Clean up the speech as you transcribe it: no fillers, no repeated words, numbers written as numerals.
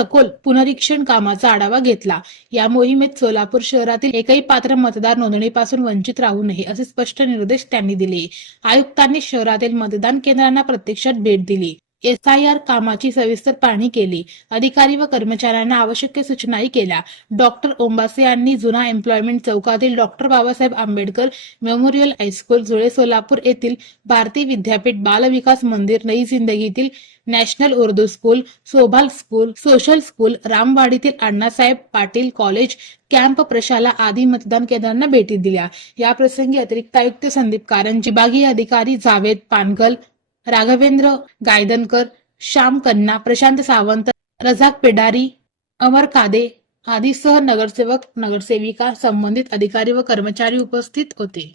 सखोल पुनरीक्षण कामाचा आढावा घेतला। या मोहिमेत सोलापूर शहरातील एकही पात्र मतदार नोंदणीपासून वंचित राहू नये असे स्पष्ट निर्देश त्यांनी दिले। आयुक्तांनी शहरातील मतदान केंद्रांना प्रत्यक्षात भेट दिली। SIR कामाची सविस्तर पाहणी केली। अधिकारी व कर्मचाऱ्यांना आवश्यक सूचनाही केल्या। डॉक्टर ओंबासे यांनी जुना एम्प्लॉयमेंट चौकातील doctor Babasaheb Ambedkar memorial high school Jule Solapur येथील भारतीय विद्यापीठ बाल विकास मंदिर नई जिंदगीतील नॅशनल उर्दू स्कूल, सोभाल स्कूल, सोशल स्कूल, रामवाडीतील अण्णासाहेब पाटील कॉलेज, कॅम्प प्रशाला आदी मतदान केंद्रांना भेटी दिल्या। या प्रसंगी अतिरिक्त आयुक्त संदीप कारंजे, विभागीय अधिकारी जावेद पानगल, राघवेंद्र गायदनकर, श्याम कन्ना, प्रशांत सावंत, रझाक पेडारी, अमर कादे आदी सह नगरसेवक नगरसेविका संबंधित अधिकारी व कर्मचारी उपस्थित होते।